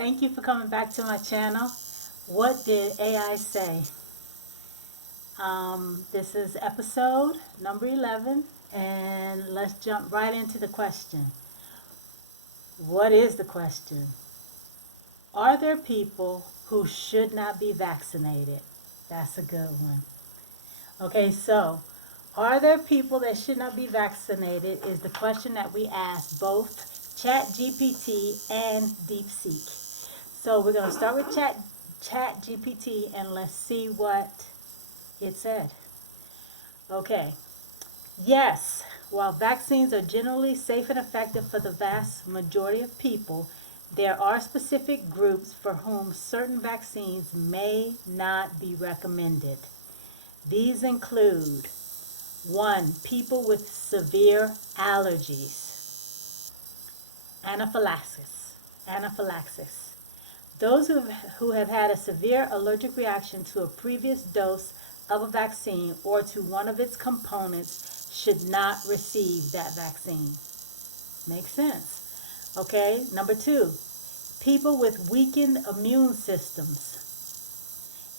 Thank you for coming back to my channel. What did AI say? This is episode number 11, and let's jump right into the question. What is the question? Are there people who should not be vaccinated? That's a good one. Okay, so are there people that should not be vaccinated is the question that we asked both Chatgpt and Deepseek. So we're going to start with Chatgpt and let's see what it said. Okay. Yes, while vaccines are generally safe and effective for the vast majority of people, there are specific groups for whom certain vaccines may not be recommended. These include 1. People with severe allergies. Anaphylaxis. Those who have had a severe allergic reaction to a previous dose of a vaccine or to one of its components should not receive that vaccine. Makes sense. Okay, number 2. People with weakened immune systems.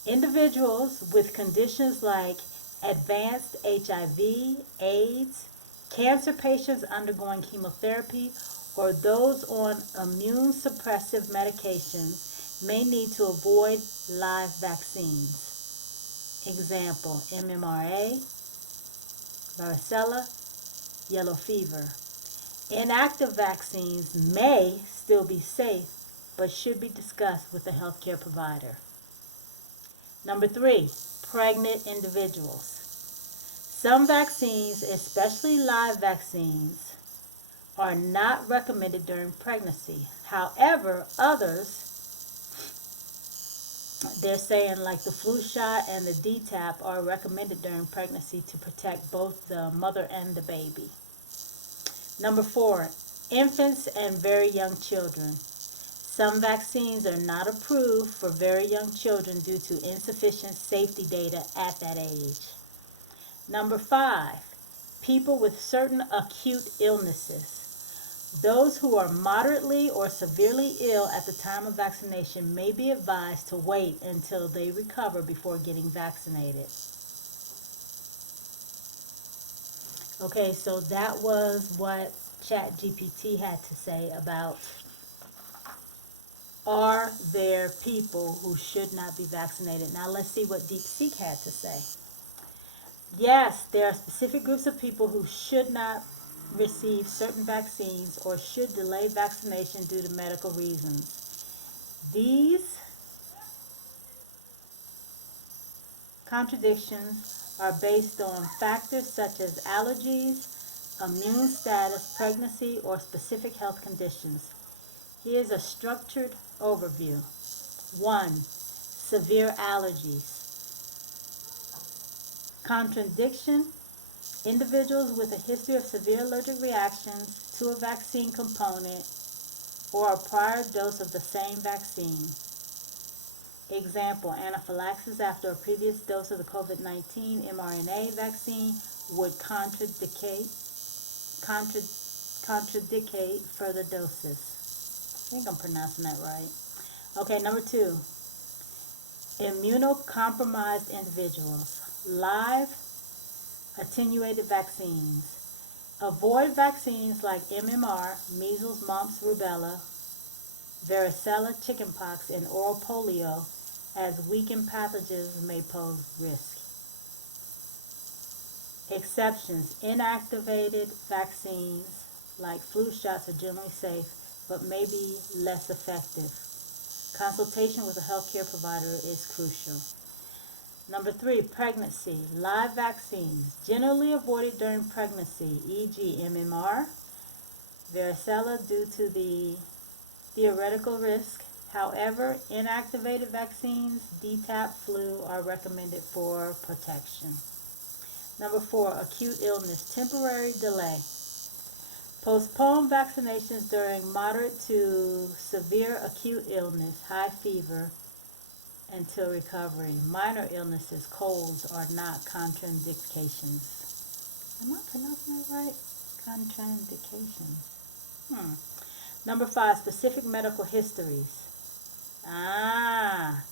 Individuals with conditions like advanced HIV, AIDS, cancer patients undergoing chemotherapy, or those on immune suppressive medications may need to avoid live vaccines. Example, MMRA, varicella, yellow fever. Inactive vaccines may still be safe, but should be discussed with a healthcare provider. Number 3, pregnant individuals. Some vaccines, especially live vaccines, are not recommended during pregnancy. However, others, they're saying like the flu shot and the DTaP are recommended during pregnancy to protect both the mother and the baby. Number 4, infants and very young children. Some vaccines are not approved for very young children due to insufficient safety data at that age. Number 5, people with certain acute illnesses. Those who are moderately or severely ill at the time of vaccination may be advised to wait until they recover before getting vaccinated. Okay, so that was what ChatGPT had to say about are there people who should not be vaccinated. Now let's see what Deepseek had to say. Yes, there are specific groups of people who should not receive certain vaccines or should delay vaccination due to medical reasons. These contradictions are based on factors such as allergies, immune status, pregnancy, or specific health conditions. Here's a structured overview. 1. Severe allergies. Contradiction. Individuals with a history of severe allergic reactions to a vaccine component or a prior dose of the same vaccine. Example, anaphylaxis after a previous dose of the COVID-19 mRNA vaccine would contradicate further doses. I think I'm pronouncing that right. Okay, number 2, immunocompromised individuals. Live attenuated vaccines. Avoid vaccines like MMR, measles, mumps, rubella, varicella, chickenpox, and oral polio, as weakened pathogens may pose risk. Exceptions. Inactivated vaccines like flu shots are generally safe, but may be less effective. Consultation with a healthcare provider is crucial. Number 3, pregnancy. Live vaccines, generally avoided during pregnancy, e.g. MMR, varicella due to the theoretical risk. However, inactivated vaccines, DTaP, flu, are recommended for protection. Number 4, acute illness, temporary delay. Postpone vaccinations during moderate to severe acute illness, high fever, until recovery. Minor illnesses, colds, are not contraindications. Am I pronouncing that right? Contraindications. Number 5, specific medical histories. Ah,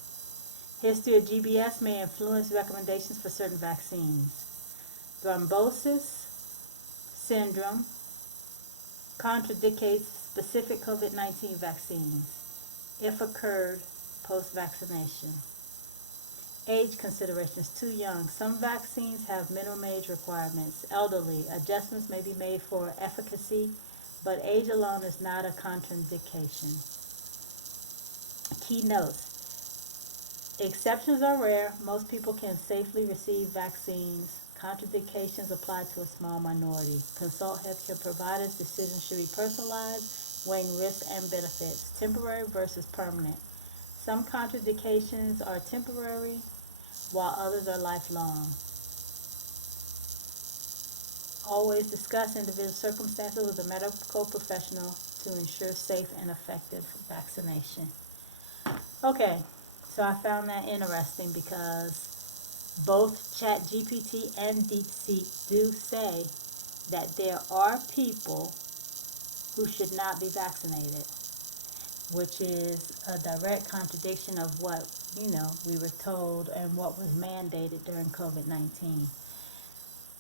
history of GBS may influence recommendations for certain vaccines. Thrombosis syndrome contraindicates specific COVID-19 vaccines if occurred post-vaccination. Age considerations, too young. Some vaccines have minimum age requirements. Elderly, adjustments may be made for efficacy, but age alone is not a contraindication. Key notes. Exceptions are rare. Most people can safely receive vaccines. Contraindications apply to a small minority. Consult healthcare providers. Decisions should be personalized, weighing risks and benefits. Temporary versus permanent. Some contraindications are temporary, while others are lifelong. Always discuss individual circumstances with a medical professional to ensure safe and effective vaccination. Okay, so I found that interesting because both Chatgpt and Deepseek do say that there are people who should not be vaccinated, which is a direct contradiction of what, we were told and what was mandated during COVID-19.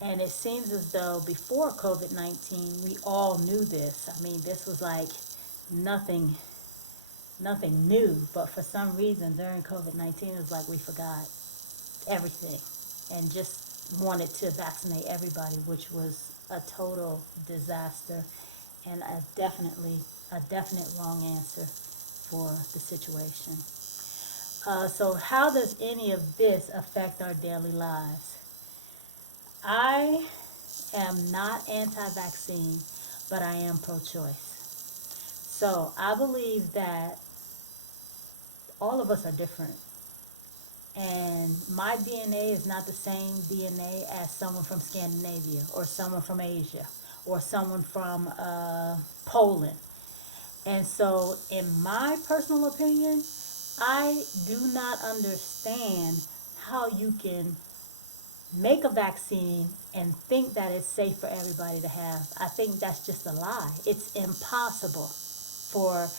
And it seems as though before COVID-19, we all knew this. I mean, this was like nothing new, but for some reason during COVID-19, it was like we forgot everything and just wanted to vaccinate everybody, which was a total disaster and a definite wrong answer for the situation. So how does any of this affect our daily lives? I am not anti-vaccine, but I am pro-choice. So I believe that all of us are different. And my DNA is not the same DNA as someone from Scandinavia or someone from Asia or someone from Poland. And so, in my personal opinion, I do not understand how you can make a vaccine and think that it's safe for everybody to have. I think that's just a lie. It's impossible for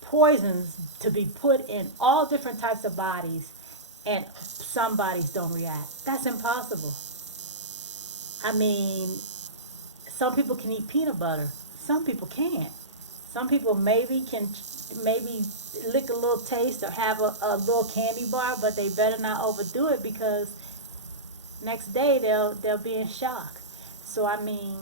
poisons to be put in all different types of bodies and some bodies don't react. That's impossible. I mean, some people can eat peanut butter. Some people can't. Some people maybe lick a little taste or have a little candy bar, but they better not overdo it because next day they'll be in shock. So I mean,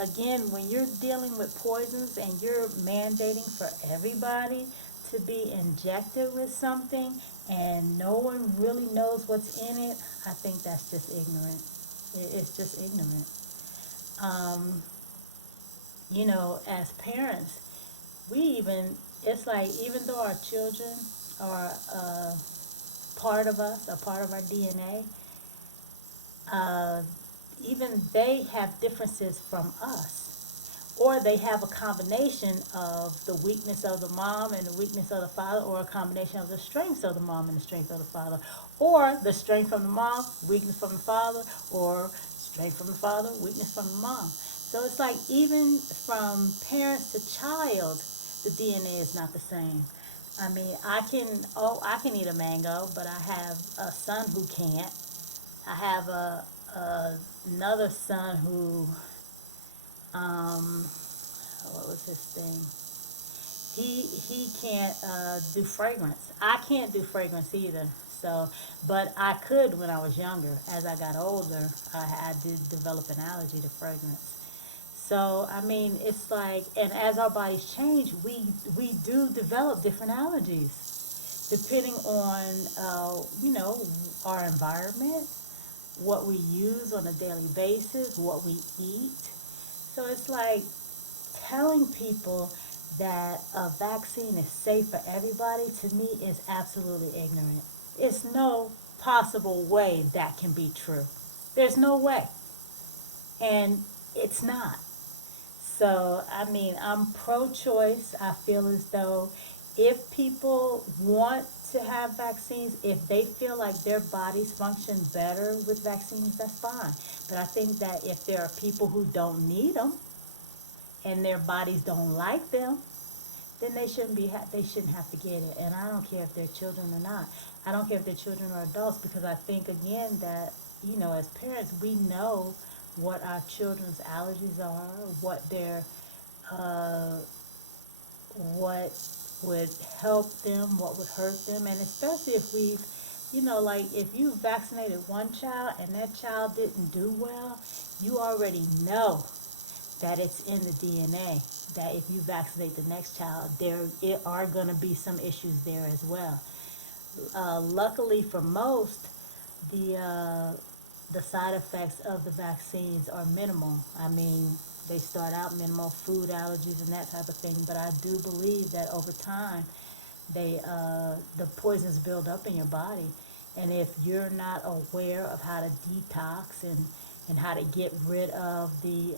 again, when you're dealing with poisons and you're mandating for everybody to be injected with something and no one really knows what's in it, I think that's just ignorant. It's just ignorant. As parents, it's like even though our children are part of us, a part of our DNA, uh, even they have differences from us. Or they have a combination of the weakness of the mom and the weakness of the father, or a combination of the strengths of the mom and the strength of the father, or the strength from the mom, weakness from the father, or strength from the father, weakness from the mom. So it's like even from parents to child, the DNA is not the same. I mean, I can eat a mango, but I have a son who can't. I have another son who, what was his thing? He can't do fragrance. I can't do fragrance either. So, but I could when I was younger. As I got older, I did develop an allergy to fragrance. So, I mean, it's like, and as our bodies change, we do develop different allergies depending on, our environment, what we use on a daily basis, what we eat. So it's like telling people that a vaccine is safe for everybody, to me, is absolutely ignorant. It's no possible way that can be true. There's no way. And it's not. So, I mean, I'm pro-choice. I feel as though if people want to have vaccines, if they feel like their bodies function better with vaccines, that's fine. But I think that if there are people who don't need them and their bodies don't like them, then they shouldn't have to get it. And I don't care if they're children or not. I don't care if they're children or adults, because I think again that, as parents, we know what our children's allergies are, uh, what would help them, what would hurt them, and especially if we've, like if you vaccinated one child and that child didn't do well, you already know that it's in the DNA. That if you vaccinate the next child, are going to be some issues there as well. Luckily for most, the uh, the side effects of the vaccines are minimal. I mean, they start out minimal, food allergies and that type of thing. But I do believe that over time, the poisons build up in your body, and if you're not aware of how to detox and how to get rid of the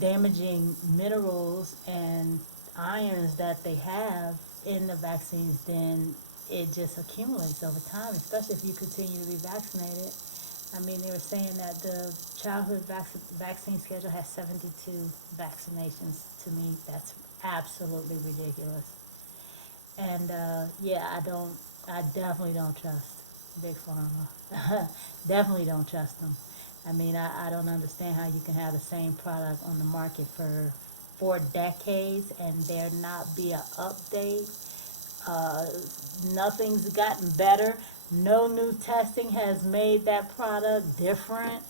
damaging minerals and irons that they have in the vaccines, then it just accumulates over time, especially if you continue to be vaccinated. I mean, they were saying that the childhood vaccine schedule has 72 vaccinations. To me, that's absolutely ridiculous. And yeah, I definitely don't trust Big Pharma. Definitely don't trust them. I mean, I don't understand how you can have the same product on the market for 4 decades and there not be an update. Uh, Nothing's gotten better. No new testing has made that product different.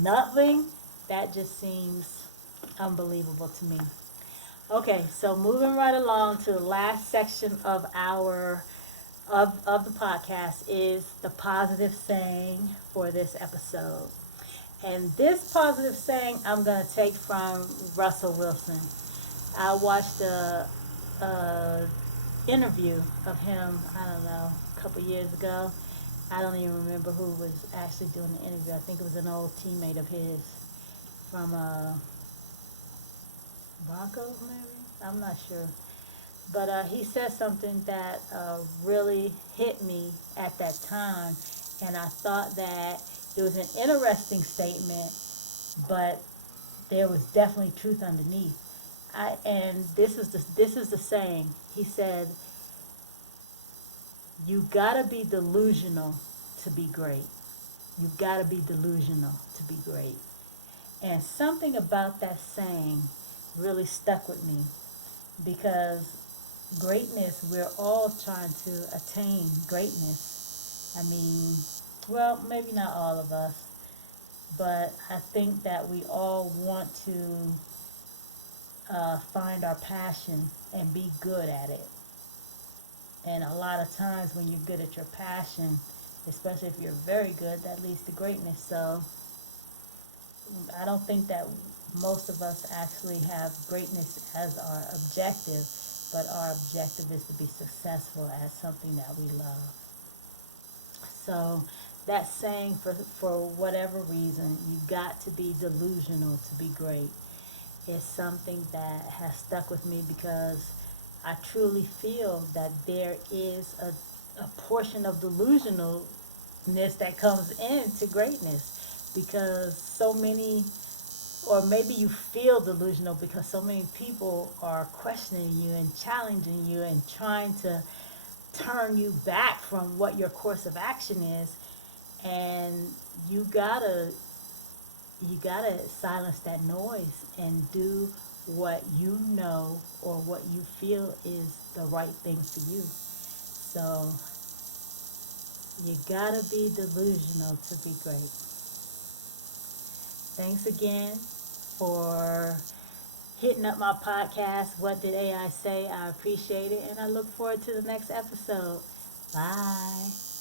Nothing. That just seems unbelievable to me. Okay, so moving right along to the last section of the podcast is the positive saying for this episode. And this positive saying I'm going to take from Russell Wilson. I watched a interview of him, I don't know, a couple years ago. I don't even remember who was actually doing the interview. I think it was an old teammate of his from Broncos, maybe? I'm not sure. But he said something that really hit me at that time, and I thought that it was an interesting statement, but there was definitely truth underneath. And this is the saying. He said, "You gotta be delusional to be great. You gotta be delusional to be great." And something about that saying really stuck with me, because greatness, we're all trying to attain greatness. I mean, well, maybe not all of us, but I think that we all want to find our passion and be good at it. And a lot of times when you're good at your passion, especially if you're very good, that leads to greatness. So I don't think that most of us actually have greatness as our objective, but our objective is to be successful at something that we love. So that saying, for whatever reason, you got to be delusional to be great, is something that has stuck with me, because I truly feel that there is a portion of delusionalness that comes into greatness, because so many, or maybe you feel delusional because so many people are questioning you and challenging you and trying to turn you back from what your course of action is. And you gotta you gotta silence that noise and do what you know or what you feel is the right thing for you. So you gotta be delusional to be great. Thanks again for hitting up my podcast, What Did AI Say? I appreciate it, and I look forward to the next episode. Bye.